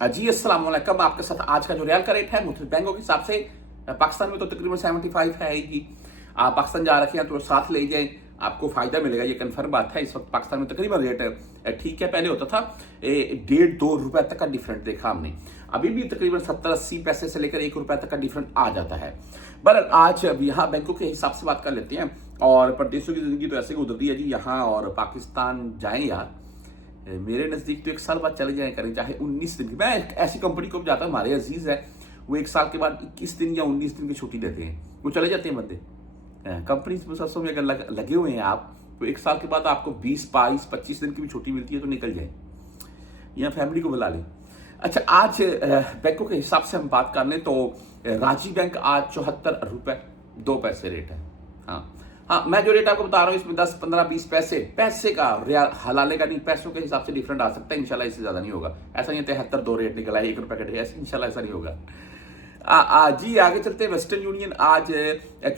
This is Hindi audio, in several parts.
जी अस्सलाम वालेकुम। आपके साथ आज का जो रियाल का रेट है मुख्तलिफ बैंकों के हिसाब से पाकिस्तान में तो तकरीबन 75 है ही। आप पाकिस्तान जा रखे हैं तो साथ ले जाएं, आपको फायदा मिलेगा, ये कन्फर्म बात है। इस वक्त पाकिस्तान में तकरीबन रेट ठीक है। पहले होता था 1.5-2 रुपए तक का डिफरेंट देखा हमने, अभी भी तकरीबन 70-80 पैसे से लेकर 1 रुपए तक का डिफरेंट आ जाता है। पर आज अब यहाँ बैंकों के हिसाब से बात कर लेते हैं। और परदेशों की जिंदगी तो ऐसे ही गुजरती है जी। यहाँ और पाकिस्तान जाएं यार, मेरे नज़दीक तो 1 साल बाद चले जाए करें, चाहे 19 दिन की। मैं एक ऐसी कंपनी को जाता हूँ, हमारे अजीज है, वो 1 साल के बाद 21 दिन या 19 दिन की छुट्टी देते हैं, वो चले जाते हैं बंदे। कंपनी प्रोसेसों में अगर लगे हुए हैं आप, तो 1 साल के बाद आपको 20-22-25 दिन की भी छुट्टी मिलती है, तो निकल जाए या फैमिली को बुला लें। अच्छा, आज बैंकों के हिसाब से हम बात कर लें तो राजीव बैंक आज 74 रुपये 2 पैसे रेट है। हाँ, मैं जो रेट आपको बता रहा हूँ इसमें 10, 15, 20 पैसे का हलाले का नहीं, पैसों के हिसाब से डिफरेंट आ सकता है। इंशाल्लाह इससे ज्यादा नहीं होगा। ऐसा नहीं 73 2 रेट निकला है, 1 रुपए का रेट, ऐसे इंशाल्लाह ऐसा नहीं होगा। जी आगे चलते हैं। वेस्टर्न यूनियन आज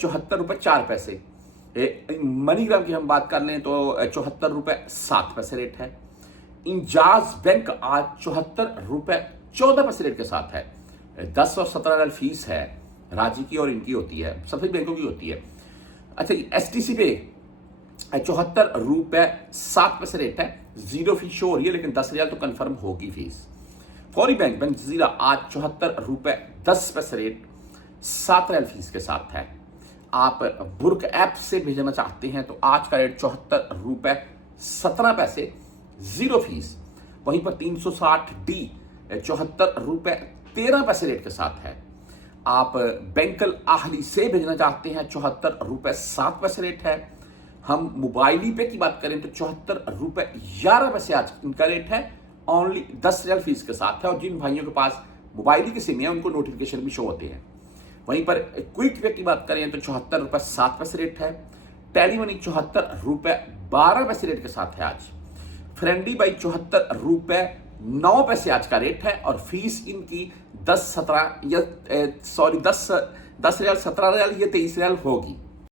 74 रुपये 4 पैसे। मनीग्राम की हम बात कर लें तो 74 रुपये 7 पैसे रेट है। इंजाज बैंक आज 74 रुपये 14 पैसे रेट के साथ है। 10 और 17 रियाल फीस है राजी की, और इनकी होती है, सभी बैंकों की होती है। अच्छा, STC पे 74 रुपये 7 पैसे रेट है, 0 फीस शो हो रही है, लेकिन 10 रियाल तो कंफर्म होगी फीस। फौरी बैंक जजीरा आज 74 रुपये 10 पैसे रेट, 7 रियाल फीस के साथ है। आप बुर्क ऐप से भेजना चाहते हैं तो आज का रेट 74 रुपये 17 पैसे, 0 फीस। वहीं पर 360D 74 रुपये 13 पैसे रेट के साथ है। आप बैंकल आहली से भेजना चाहते हैं 74 रुपये 7 पैसे रेट है। हम मोबाइली पे की बात करें तो 74 रुपये 11 पैसे आज इनका रेट है, ओनली 10 रियाल फीस के साथ है। और जिन भाइयों के पास मोबाइली के सिम है उनको नोटिफिकेशन भी शो होते हैं। वहीं पर क्विक पे की बात करें तो 74 रुपये 7 पैसे रेट है। टेली मनी 74 रुपये 12 पैसे रेट के साथ है आज। फ्रेंडली बाई 74 रुपये 9 पैसे आज का रेट है, और फीस इनकी 10 रियाल 17 रियाल या 23 रियाल होगी।